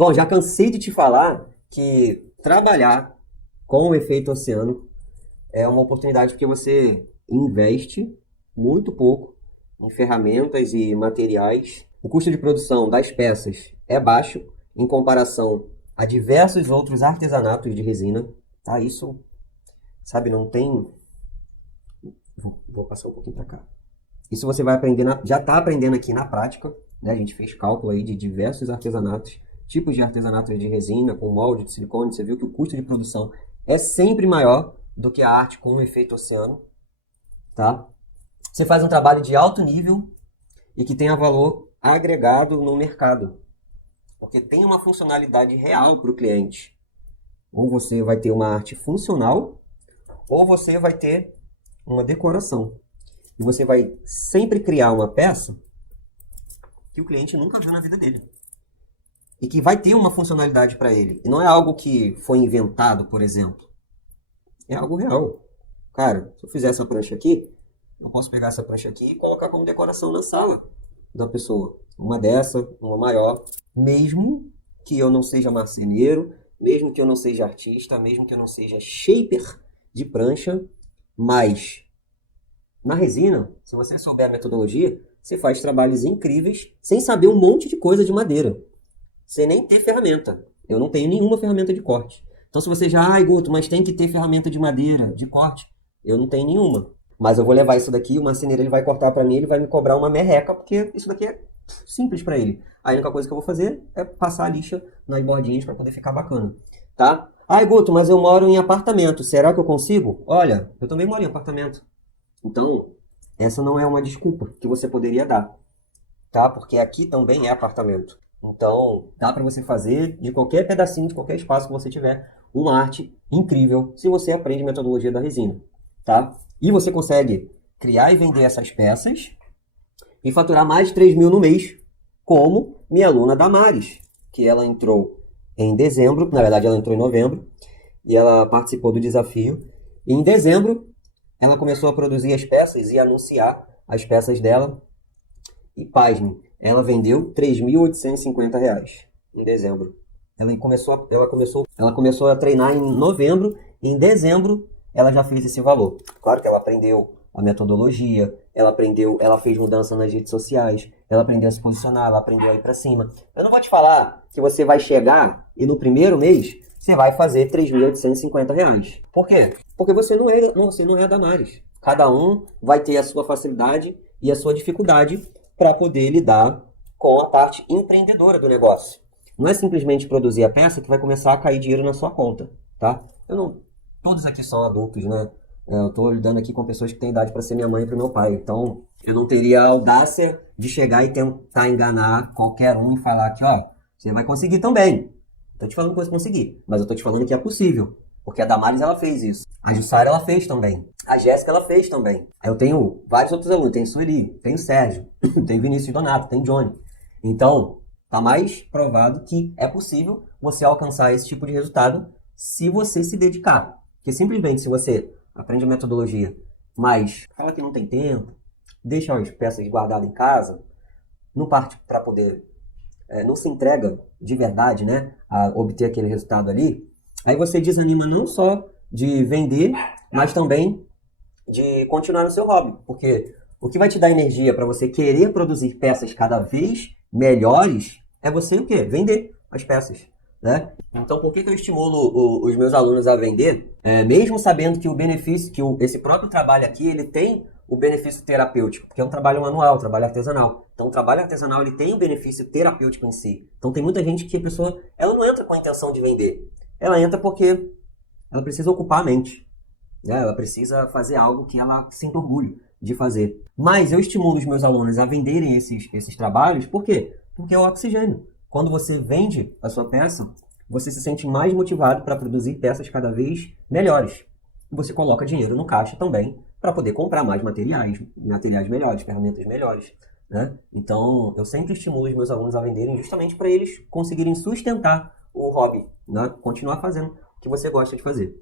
Bom, já cansei de te falar que trabalhar com o efeito oceano é uma oportunidade porque você investe muito pouco em ferramentas e materiais. O custo de produção das peças é baixo em comparação a diversos outros artesanatos de resina. Tá? Isso, sabe, não tem. Vou passar um pouquinho para cá. Isso você vai aprender, já está aprendendo aqui na prática, né? A gente fez cálculo aí de diversos artesanatos, tipos de artesanatos de resina, com molde de silicone. Você viu que o custo de produção é sempre maior do que a arte com o efeito oceano, tá? Você faz um trabalho de alto nível e que tenha valor agregado no mercado, porque tem uma funcionalidade real para o cliente. Ou você vai ter uma arte funcional, ou você vai ter uma decoração. E você vai sempre criar uma peça que o cliente nunca viu na vida dele. E que vai ter uma funcionalidade para ele. E não é algo que foi inventado, por exemplo. É algo real. Cara, se eu fizer essa prancha aqui, eu posso pegar essa prancha aqui e colocar como decoração na sala da pessoa. Uma dessa, uma maior. Mesmo que eu não seja marceneiro, mesmo que eu não seja artista, mesmo que eu não seja shaper de prancha, mas na resina, se você souber a metodologia, você faz trabalhos incríveis sem saber um monte de coisa de madeira. Sem nem ter ferramenta. Eu não tenho nenhuma ferramenta de corte. Então se você já, ai Guto, mas tem que ter ferramenta de madeira, de corte. Eu não tenho nenhuma. Mas eu vou levar isso daqui, o marceneiro ele vai cortar para mim, ele vai me cobrar uma merreca, porque isso daqui é simples para ele. A única coisa que eu vou fazer é passar a lixa nas bordinhas para poder ficar bacana. Tá? Ai Guto, mas eu moro em apartamento. Será que eu consigo? Olha, eu também moro em apartamento. Então, essa não é uma desculpa que você poderia dar, tá? Porque aqui também é apartamento. Então, dá para você fazer de qualquer pedacinho, de qualquer espaço que você tiver, uma arte incrível se você aprende metodologia da resina, tá? E você consegue criar e vender essas peças e faturar mais de 3 mil no mês, como minha aluna Damares, que ela entrou em dezembro, na verdade ela entrou em novembro, e ela participou do desafio. E em dezembro, ela começou a produzir as peças e anunciar as peças dela. E pasme, ela vendeu R$ 3.850 em dezembro. Ela começou a treinar em novembro e em dezembro ela já fez esse valor. Claro que ela aprendeu a metodologia, ela fez mudança nas redes sociais, ela aprendeu a se posicionar, ela aprendeu a ir para cima. Eu não vou te falar que você vai chegar e no primeiro mês você vai fazer R$ 3.850. Por quê? Porque você não é a Damares. Cada um vai ter a sua facilidade e a sua dificuldade para poder lidar com a parte empreendedora do negócio. Não é simplesmente produzir a peça que vai começar a cair dinheiro na sua conta, tá? Todos aqui são adultos, né? Eu estou lidando aqui com pessoas que têm idade para ser minha mãe e para meu pai. Então, eu não teria a audácia de chegar e tentar enganar qualquer um e falar que, ó, você vai conseguir também. Tô te falando que você conseguir, mas eu tô te falando que é possível. Porque a Damares, ela fez isso. A Jussara, ela fez também. A Jéssica, ela fez também. Eu tenho vários outros alunos. Tem Sueli, tem Sérgio, tem Vinícius Donato, tem Johnny. Então, tá mais provado que é possível você alcançar esse tipo de resultado se você se dedicar. Porque simplesmente se você aprende a metodologia, mas fala que não tem tempo, deixa as peças guardadas em casa, não parte para poder... não se entrega de verdade, né, a obter aquele resultado ali, aí você desanima não só de vender, mas também de continuar no seu hobby. Porque o que vai te dar energia para você querer produzir peças cada vez melhores é você o quê? Vender as peças, né? Então, por que eu estimulo os meus alunos a vender? Mesmo sabendo que o benefício, esse próprio trabalho aqui, ele tem o benefício terapêutico, porque é um trabalho manual, um trabalho artesanal. Então, o trabalho artesanal, ele tem o benefício terapêutico em si. Então, tem muita gente que a pessoa, ela não entra com a intenção de vender. Ela entra porque ela precisa ocupar a mente, né? Ela precisa fazer algo que ela sinta orgulho de fazer. Mas eu estimulo os meus alunos a venderem esses trabalhos, por quê? Porque é o oxigênio. Quando você vende a sua peça, você se sente mais motivado para produzir peças cada vez melhores. Você coloca dinheiro no caixa também para poder comprar mais materiais melhores, ferramentas melhores, né? Então, eu sempre estimulo os meus alunos a venderem justamente para eles conseguirem sustentar o hobby, né? Continuar fazendo o que você gosta de fazer.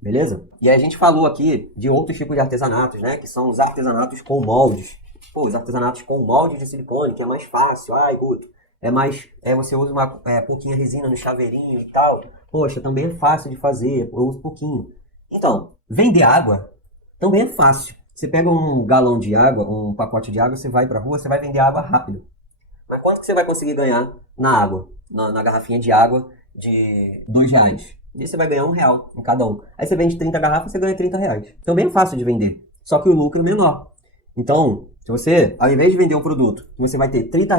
Beleza? E aí a gente falou aqui de outros tipos de artesanatos, né? Que são os artesanatos com moldes. Pô, os artesanatos com moldes de silicone, que é mais fácil. Ai, Guto, você usa uma pouquinha resina no chaveirinho e tal. Poxa, também é fácil de fazer, eu uso pouquinho. Então, vender água também é fácil. Você pega um galão de água, um pacote de água, você vai pra rua, você vai vender água rápido. Mas quanto que você vai conseguir ganhar na água? Na garrafinha de água de R$ 2. E você vai ganhar R$ 1 em cada um. Aí você vende 30 garrafas, você ganha R$ 30. Então, bem fácil de vender. Só que o lucro é menor. Então, se você, ao invés de vender um produto que você vai ter R$ 30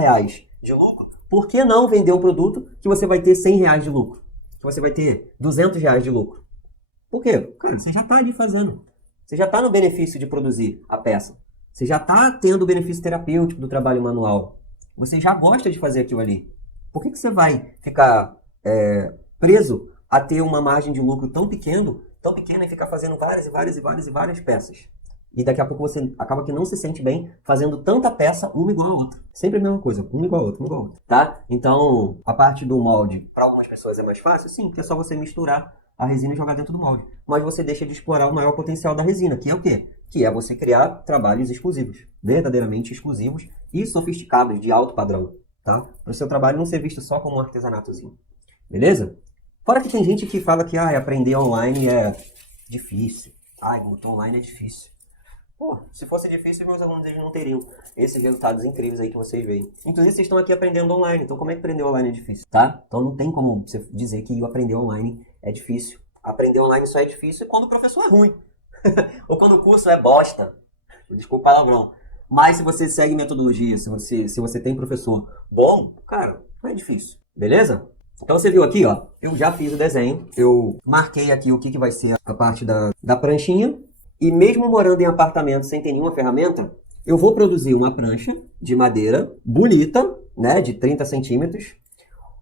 de lucro, por que não vender um produto que você vai ter R$ 100 de lucro? Que você vai ter R$ 200 de lucro? Por quê? Cara, você já está ali fazendo. Você já está no benefício de produzir a peça. Você já está tendo o benefício terapêutico do trabalho manual. Você já gosta de fazer aquilo ali. Por que você vai ficar preso a ter uma margem de lucro tão pequena e ficar fazendo várias peças? E daqui a pouco você acaba que não se sente bem fazendo tanta peça, uma igual a outra. Sempre a mesma coisa, uma igual a outra, uma igual a outra. Tá? Então, a parte do molde, para algumas pessoas é mais fácil? Sim, porque é só você misturar a resina e jogar dentro do molde. Mas você deixa de explorar o maior potencial da resina, que é o quê? Que é você criar trabalhos exclusivos, verdadeiramente exclusivos e sofisticados, de alto padrão. Tá? Para o seu trabalho não ser visto só como um artesanatozinho. Beleza? Fora que tem gente que fala que aprender online é difícil. Botar online é difícil. Pô, se fosse difícil, meus alunos eles não teriam esses resultados incríveis aí que vocês veem. Inclusive, vocês estão aqui aprendendo online. Então, como é que aprender online é difícil, tá? Então, não tem como você dizer que aprender online é difícil. Aprender online só é difícil quando o professor é ruim. Ou quando o curso é bosta. Desculpa o palavrão. Mas se você segue metodologia, se você tem professor bom, cara, não é difícil. Beleza? Então, você viu aqui, ó. Eu já fiz o desenho. Eu marquei aqui o que vai ser a parte da pranchinha. E mesmo morando em apartamento sem ter nenhuma ferramenta, eu vou produzir uma prancha de madeira bonita, né, de 30 centímetros.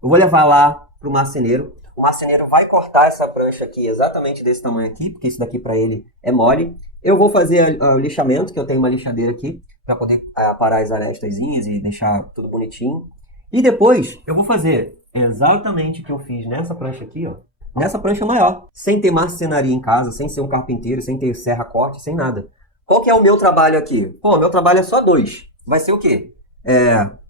Eu vou levar lá para o marceneiro. O marceneiro vai cortar essa prancha aqui exatamente desse tamanho aqui, porque isso daqui para ele é mole. Eu vou fazer o lixamento, que eu tenho uma lixadeira aqui, para poder aparar as arestazinhas e deixar tudo bonitinho. E depois eu vou fazer exatamente o que eu fiz nessa prancha aqui, ó. Nessa prancha maior, sem ter marcenaria em casa, sem ser um carpinteiro, sem ter serra-corte, sem nada. Qual que é o meu trabalho aqui? Pô, meu trabalho é só 2. Vai ser o quê?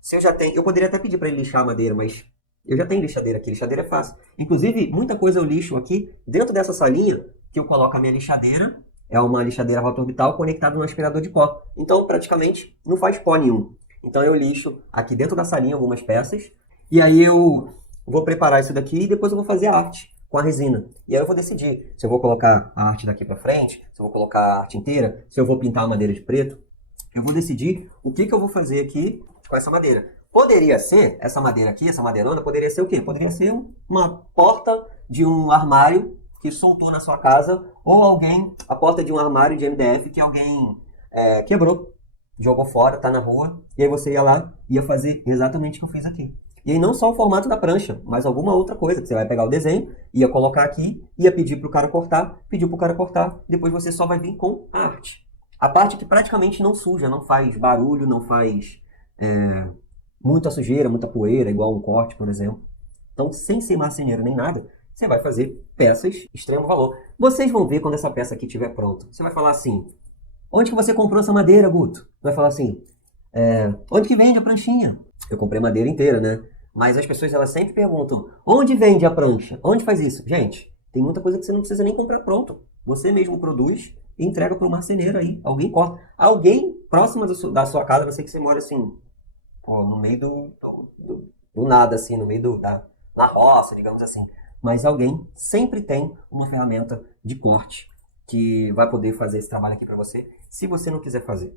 Se eu já tenho... Eu poderia até pedir para ele lixar a madeira, mas eu já tenho lixadeira aqui. Lixadeira é fácil. Inclusive, muita coisa eu lixo aqui dentro dessa salinha, que eu coloco a minha lixadeira. É uma lixadeira rotorbital conectada no aspirador de pó. Então, praticamente, não faz pó nenhum. Então, eu lixo aqui dentro da salinha algumas peças. E aí, eu vou preparar isso daqui e depois eu vou fazer a arte com a resina. E aí eu vou decidir se eu vou colocar a arte daqui pra frente, se eu vou colocar a arte inteira, se eu vou pintar a madeira de preto. Eu vou decidir o que eu vou fazer aqui com essa madeira. Poderia ser, essa madeira aqui, essa madeirona, poderia ser o quê? Poderia ser uma porta de um armário que soltou na sua casa, ou a porta de um armário de MDF que alguém quebrou, jogou fora, tá na rua, e aí você ia lá, ia fazer exatamente o que eu fiz aqui. E aí não só o formato da prancha, mas alguma outra coisa, que você vai pegar o desenho, ia colocar aqui, ia pedir pro cara cortar, pediu pro cara cortar, depois você só vai vir com a arte. A parte que praticamente não suja, não faz barulho, não faz muita sujeira, muita poeira, igual um corte, por exemplo. Então, sem ser marceneiro nem nada, você vai fazer peças de extremo valor. Vocês vão ver quando essa peça aqui estiver pronta. Você vai falar assim, onde que você comprou essa madeira, Guto? Vai falar assim, onde que vende a pranchinha? Eu comprei madeira inteira, né? Mas as pessoas elas sempre perguntam, onde vende a prancha? Onde faz isso? Gente, tem muita coisa que você não precisa nem comprar pronto. Você mesmo produz e entrega para o marceneiro aí. Alguém corta. Alguém próximo da sua casa, eu sei que você mora assim, no meio do nada, assim, no meio na roça, digamos assim. Mas alguém sempre tem uma ferramenta de corte que vai poder fazer esse trabalho aqui para você, se você não quiser fazer.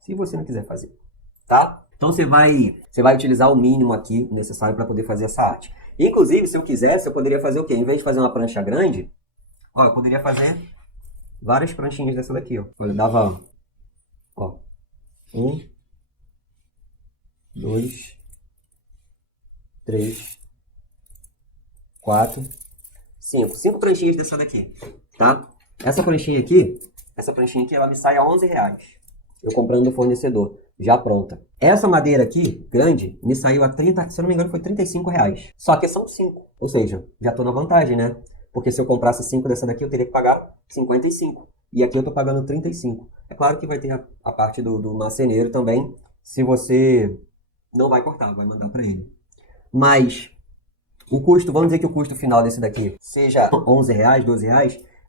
Se você não quiser fazer, tá? Então você vai utilizar o mínimo aqui necessário para poder fazer essa arte. Inclusive, se eu quisesse, eu poderia fazer o quê? Em vez de fazer uma prancha grande, eu poderia fazer várias pranchinhas dessa daqui, ó. Eu dava, 1, 2, 3, 4, 5. 5 pranchinhas dessa daqui, tá? Essa pranchinha aqui, ela me sai a R$ 11. Eu comprando do fornecedor, já pronta. Essa madeira aqui, grande, me saiu a 30, se eu não me engano, foi R$ 35. Só que são 5. Ou seja, já tô na vantagem, né? Porque se eu comprasse 5 dessa daqui, eu teria que pagar 55. E aqui eu tô pagando 35. É claro que vai ter a parte do marceneiro também. Se você não vai cortar, vai mandar para ele. Mas o custo, vamos dizer que o custo final desse daqui seja R$ 11, R$ 12.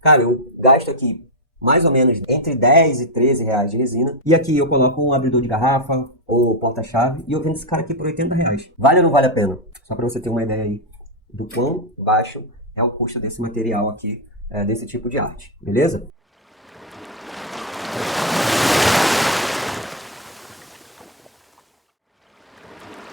Cara, eu gasto aqui mais ou menos entre R$ 10 e R$ 13 de resina. E aqui eu coloco um abridor de garrafa ou porta-chave e eu vendo esse cara aqui por R$ 80. Vale ou não vale a pena? Só para você ter uma ideia aí do quão baixo é o custo desse material aqui, desse tipo de arte, beleza?